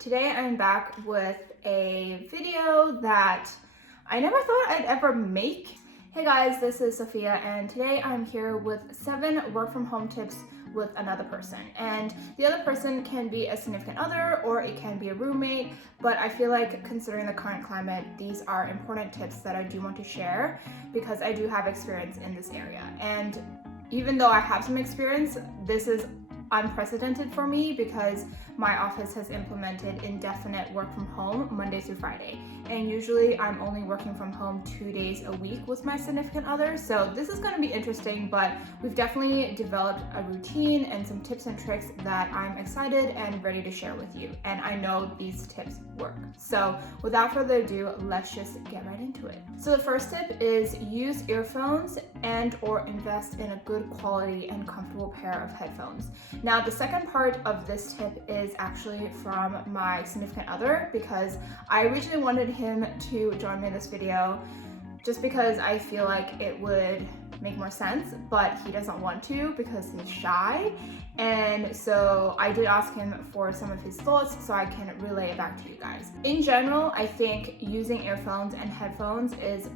Today I'm back with a video that I never thought I'd ever make. Hey guys, this is Sophia and today I'm here with 7 work from home tips with another person. And the other person can be a significant other or it can be a roommate, but I feel like considering the current climate, these are important tips that I do want to share because I do have experience in this area. And even though I have some experience, this is unprecedented for me because my office has implemented indefinite work from home Monday through Friday. And usually I'm only working from home 2 days a week with my significant other. So this is going to be interesting, but we've definitely developed a routine and some tips and tricks that I'm excited and ready to share with you. And I know these tips work. So without further ado, let's just get right into it. So the first tip is use earphones and or invest in a good quality and comfortable pair of headphones. Now, the second part of this tip is actually from my significant other because I originally wanted him to join me in this video just because I feel like it would make more sense, but he doesn't want to because he's shy. And so I did ask him for some of his thoughts so I can relay it back to you guys. In general, I think using earphones and headphones is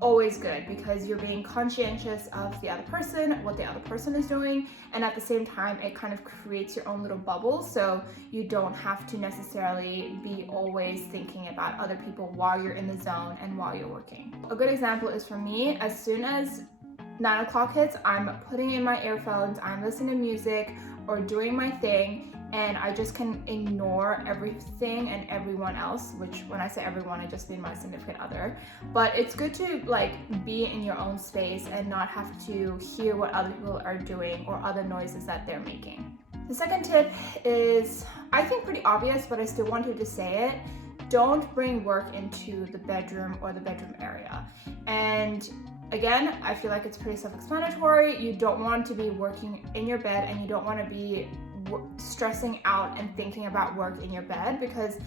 always good because you're being conscientious of the other person, what the other person is doing, and at the same time it kind of creates your own little bubble so you don't have to necessarily be always thinking about other people while you're in the zone and while you're working. A good example is for me, as soon as 9 o'clock hits, I'm putting in my earphones, I'm listening to music or doing my thing, and I just can ignore everything and everyone else, which when I say everyone, I just mean my significant other. But it's good to be in your own space and not have to hear what other people are doing or other noises that they're making. The second tip is, I think pretty obvious, but I still wanted to say it. Don't bring work into the bedroom or the bedroom area. And again, I feel like it's pretty self-explanatory. You don't want to be working in your bed and you don't want to be stressing out and thinking about work in your bed because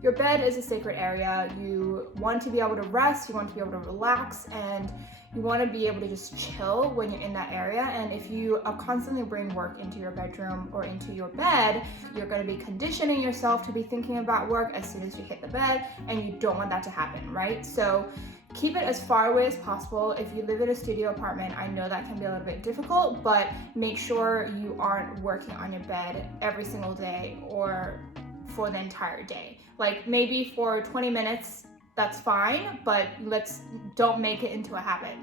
your bed is a sacred area. You want to be able to rest, you want to be able to relax, and you want to be able to just chill when you're in that area. And if you constantly bring work into your bedroom or into your bed, you're going to be conditioning yourself to be thinking about work as soon as you hit the bed, and you don't want that to happen, right? So keep it as far away as possible. If you live in a studio apartment, I know that can be a little bit difficult, but make sure you aren't working on your bed every single day or for the entire day. Like maybe for 20 minutes, that's fine, but don't make it into a habit.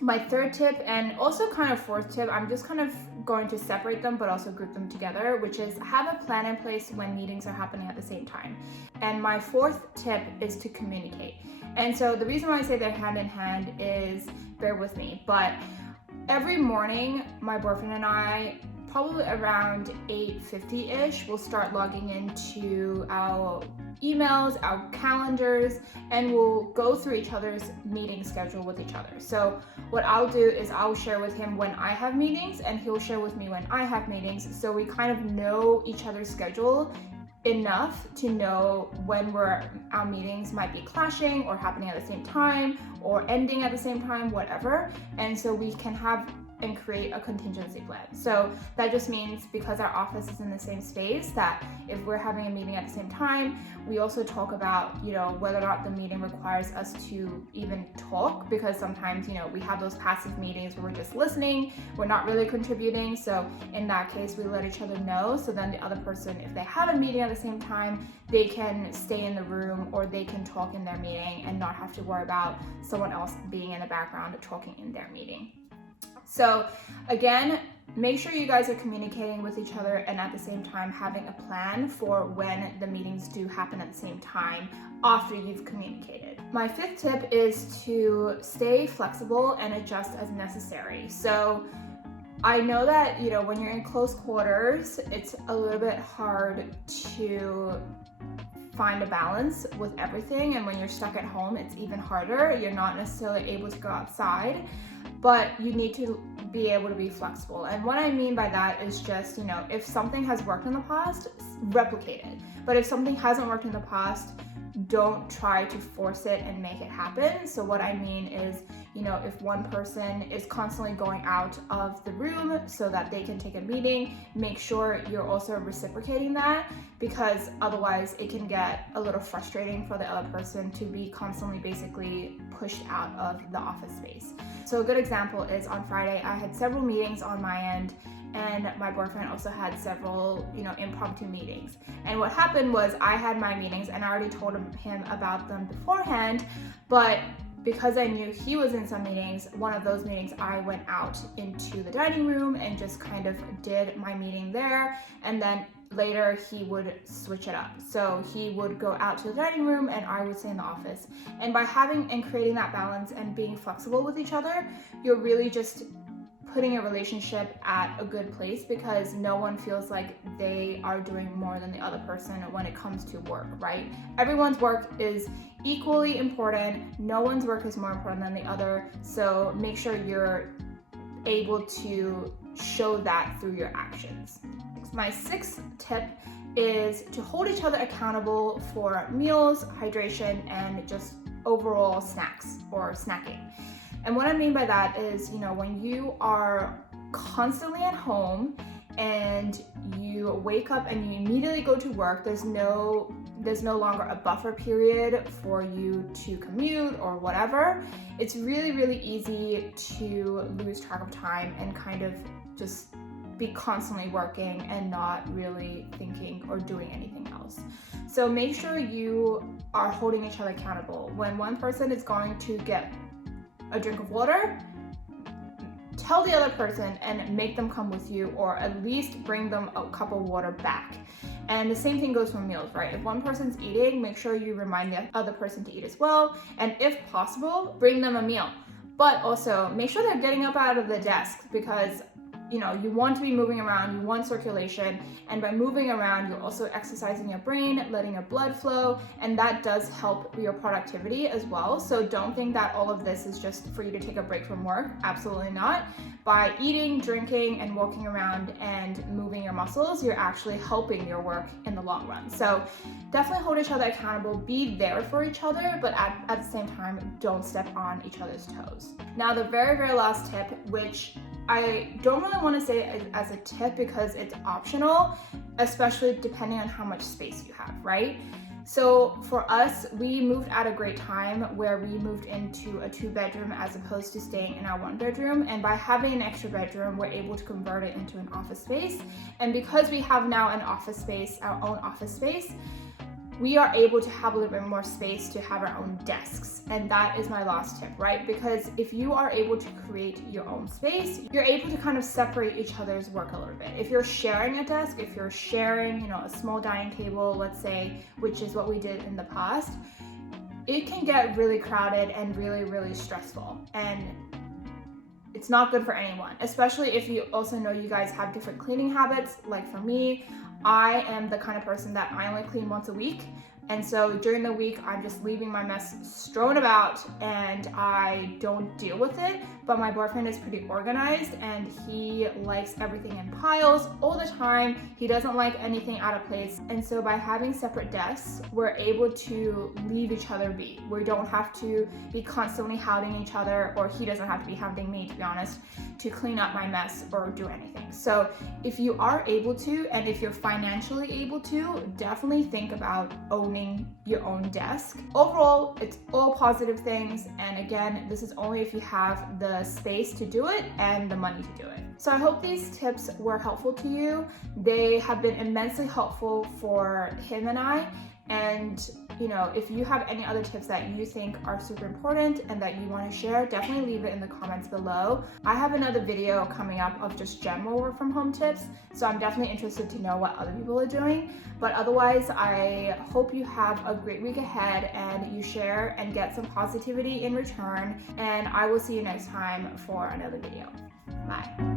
My third tip, and also kind of fourth tip, I'm just kind of going to separate them but also group them together, which is have a plan in place when meetings are happening at the same time. And my fourth tip is to communicate. And so the reason why I say they're hand in hand is, bear with me, but every morning my boyfriend and I, probably around 8:50-ish, will start logging into our emails, our calendars, and we'll go through each other's meeting schedule with each other. So what I'll do is I'll share with him when I have meetings and he'll share with me when I have meetings, so we kind of know each other's schedule enough to know when our meetings might be clashing or happening at the same time or ending at the same time, whatever. And so we can have and create a contingency plan. So that just means because our office is in the same space that if we're having a meeting at the same time, we also talk about, whether or not the meeting requires us to even talk, because sometimes, we have those passive meetings where we're just listening, we're not really contributing. So in that case, we let each other know. So then the other person, if they have a meeting at the same time, they can stay in the room or they can talk in their meeting and not have to worry about someone else being in the background talking in their meeting. So again, make sure you guys are communicating with each other and at the same time having a plan for when the meetings do happen at the same time after you've communicated. My fifth tip is to stay flexible and adjust as necessary. So I know that, when you're in close quarters, it's a little bit hard to find a balance with everything. And when you're stuck at home, it's even harder. You're not necessarily able to go outside, but you need to be able to be flexible. And what I mean by that is just, if something has worked in the past, replicate it. But if something hasn't worked in the past, don't try to force it and make it happen. So what I mean is you know, if one person is constantly going out of the room so that they can take a meeting, make sure you're also reciprocating that, because otherwise it can get a little frustrating for the other person to be constantly basically pushed out of the office space. So a good example is on Friday, I had several meetings on my end, and my boyfriend also had several, you know, impromptu meetings. And what happened was I had my meetings and I already told him about them beforehand, but because I knew he was in some meetings, one of those meetings I went out into the dining room and just kind of did my meeting there, and then later he would switch it up. So he would go out to the dining room and I would stay in the office. And by having and creating that balance and being flexible with each other, you're really just putting a relationship at a good place, because no one feels like they are doing more than the other person when it comes to work, right? Everyone's work is equally important. No one's work is more important than the other. So make sure you're able to show that through your actions. My sixth tip is to hold each other accountable for meals, hydration, and just overall snacks or snacking. And what I mean by that is, you know, when you are constantly at home and you wake up and you immediately go to work, there's no longer a buffer period for you to commute or whatever. It's really, really easy to lose track of time and kind of just be constantly working and not really thinking or doing anything else. So make sure you are holding each other accountable. When one person is going to get a drink of water, tell the other person and make them come with you, or at least bring them a cup of water back. And the same thing goes for meals, right? If one person's eating, make sure you remind the other person to eat as well. And if possible, bring them a meal. But also make sure they're getting up out of the desk, because you know, you want to be moving around, you want circulation, and by moving around, you're also exercising your brain, letting your blood flow, and that does help your productivity as well. So don't think that all of this is just for you to take a break from work. Absolutely not. By eating, drinking, and walking around and moving your muscles, you're actually helping your work in the long run. So definitely hold each other accountable, be there for each other, but at the same time, don't step on each other's toes. Now, the very, very last tip, which I don't really want to say as a tip because it's optional, especially depending on how much space you have, right? So for us, we moved at a great time where we moved into a 2-bedroom as opposed to staying in our 1-bedroom. And by having an extra bedroom, we're able to convert it into an office space. And because we have now an office space, our own office space, we are able to have a little bit more space to have our own desks. And that is my last tip, right? Because if you are able to create your own space, you're able to kind of separate each other's work a little bit. If you're sharing a desk, if you're sharing, you know, a small dining table, let's say, which is what we did in the past, it can get really crowded and really, really stressful. And it's not good for anyone, especially if you also know you guys have different cleaning habits. Like for me, I am the kind of person that I only clean once a week. And so during the week, I'm just leaving my mess strewn about and I don't deal with it. But my boyfriend is pretty organized and he likes everything in piles all the time. He doesn't like anything out of place. And so by having separate desks, we're able to leave each other be. We don't have to be constantly hounding each other, or he doesn't have to be hounding me, to be honest, to clean up my mess or do anything. So if you are able to, and if you're financially able to, definitely think about owning your own desk. Overall, it's all positive things. And again, this is only if you have the space to do it and the money to do it. So I hope these tips were helpful to you. They have been immensely helpful for him and I. And you know, if you have any other tips that you think are super important and that you want to share, definitely leave it in the comments below. I have another video coming up of just general work from home tips, so I'm definitely interested to know what other people are doing. But otherwise, I hope you have a great week ahead and you share and get some positivity in return. And I will see you next time for another video. Bye.